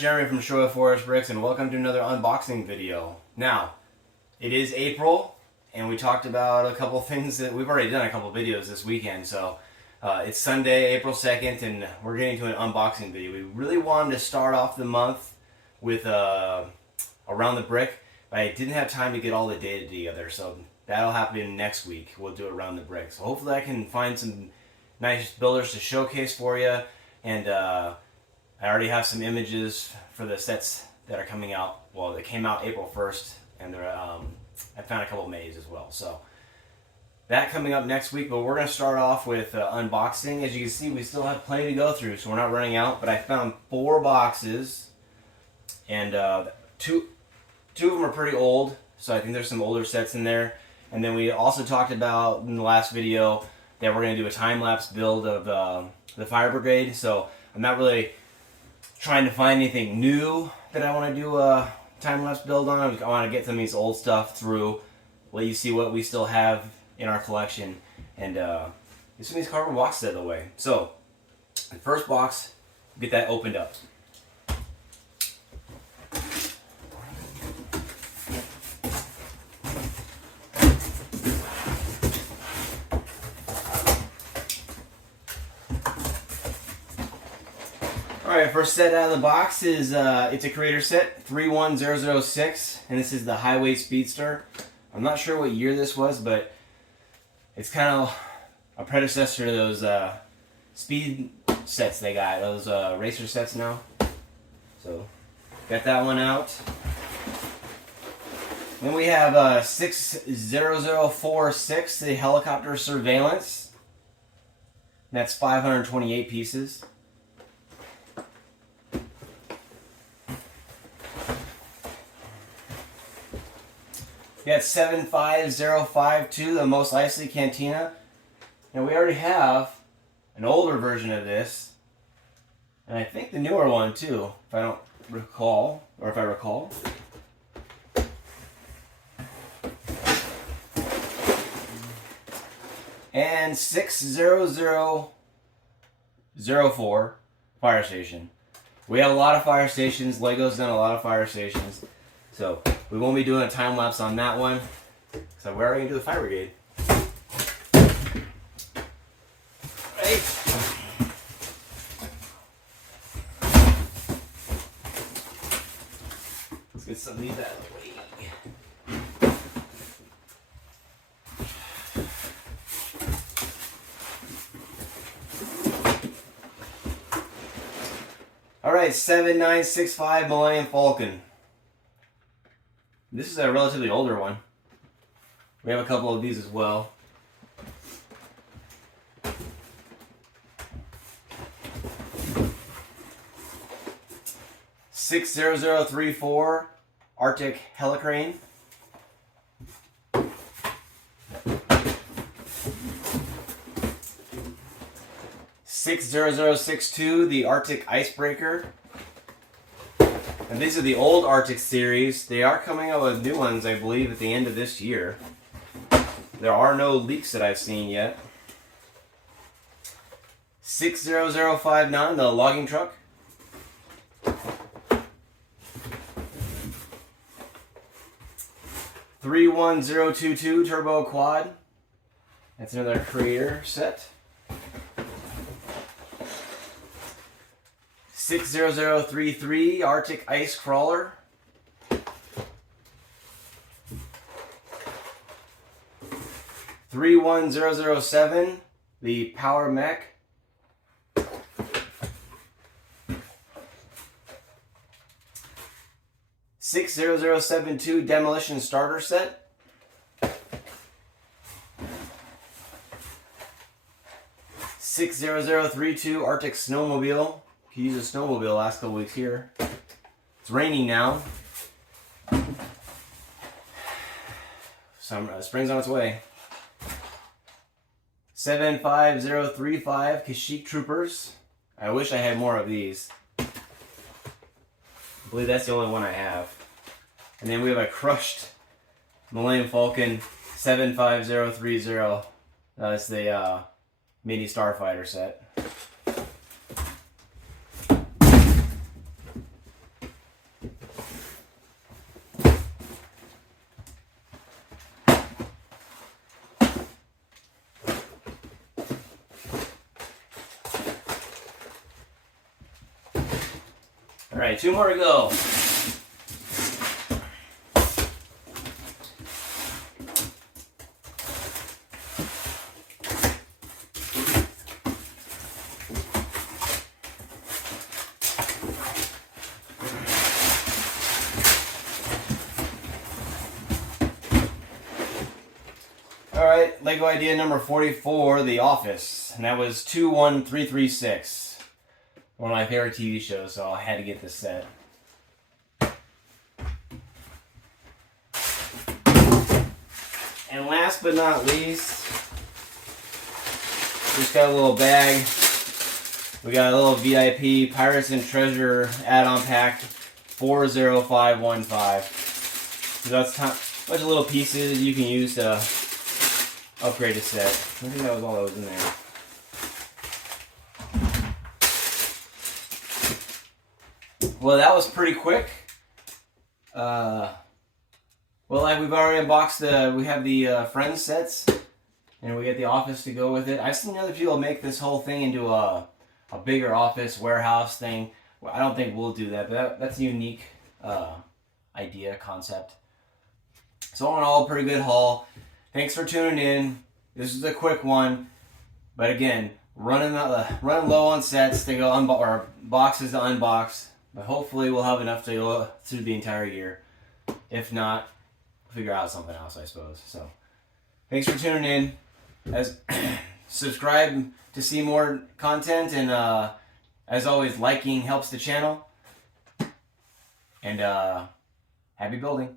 it's Jeremy from Sherwood Forest Bricks, and welcome to another unboxing video. Now, it is April, and we talked about a couple things that we've already done a couple videos this weekend. So it's Sunday, April 2nd, and we're getting to an unboxing video. We really wanted to start off the month with Around the Brick, but I didn't have time to get all the data together, so that'll happen next week. We'll do Around the Brick. So hopefully I can find some nice builders to showcase for you, and I already have some images for the sets that are coming out. Well, they came out April 1st, and I found a couple of Mays as well. So that coming up next week, but we're going to start off with unboxing. As you can see, we still have plenty to go through, so we're not running out. But I found 4 boxes, and two of them are pretty old, so I think there's some older sets in there. And then we also talked about in the last video that we're going to do a time-lapse build of the Fire Brigade. So I'm not really trying to find anything new that I want to do a time-lapse build on. I want to get some of these old stuff through, let you see what we still have in our collection, and get some of these cardboard boxes out of the way. So the first box, get that opened up. Alright, first set out of the box is, it's a creator set, 31006, and this is the Highway Speedster. I'm not sure what year this was, but it's kind of a predecessor to those speed sets they got, those racer sets now. So, got that one out. Then we have 60046, the Helicopter Surveillance. That's 528 pieces. We got 75052, the Most Eisley Cantina. Now we already have an older version of this, and I think the newer one too, if I don't recall, or if I recall. And 60004, Fire Station. We have a lot of fire stations. Lego's done a lot of fire stations. So we won't be doing a time lapse on that one. So we're already gonna do the Fire Brigade. Right. Let's get some of these out of the way. All right, 7965 Millennium Falcon. This is a relatively older one. We have a couple of these as well. $60034 Arctic Helicrane. $60062 the Arctic Icebreaker. And these are the old Arctic series. They are coming out with new ones, I believe, at the end of this year. There are no leaks that I've seen yet. 60059, the logging truck. $31022 Turbo Quad. That's another creator set. 60033 Arctic Ice Crawler. 31007 the Power Mech. 60072 Demolition Starter Set. 60032 Arctic Snowmobile. Could use a snowmobile last couple weeks here. It's raining now. Spring's on its way. 75035 Kashyyyk Troopers. I wish I had more of these. I believe that's the only one I have. And then we have a crushed Millennium Falcon 75030. That's the mini starfighter set. Alright, 2 more to go. Alright, Lego idea number 44, The Office. And that was 21336. One of my favorite TV shows, so I had to get this set. And last but not least, just got a little bag. We got a little VIP Pirates and Treasure add-on pack 40515. So that's a bunch of little pieces you can use to upgrade a set. I think that was all that was in there. Well, that was pretty quick. Well, like we've already unboxed we have the Friends sets, and we get the Office to go with it. I've seen other people make this whole thing into a bigger office warehouse thing. Well, I don't think we'll do that, but that's a unique idea, concept. So all in all, pretty good haul. Thanks for tuning in. This is a quick one, but again, running low on sets to go or boxes to unbox. But hopefully we'll have enough to go through the entire year. If not, we'll figure out something else, I suppose. So, thanks for tuning in. Subscribe to see more content, and as always, liking helps the channel. And happy building.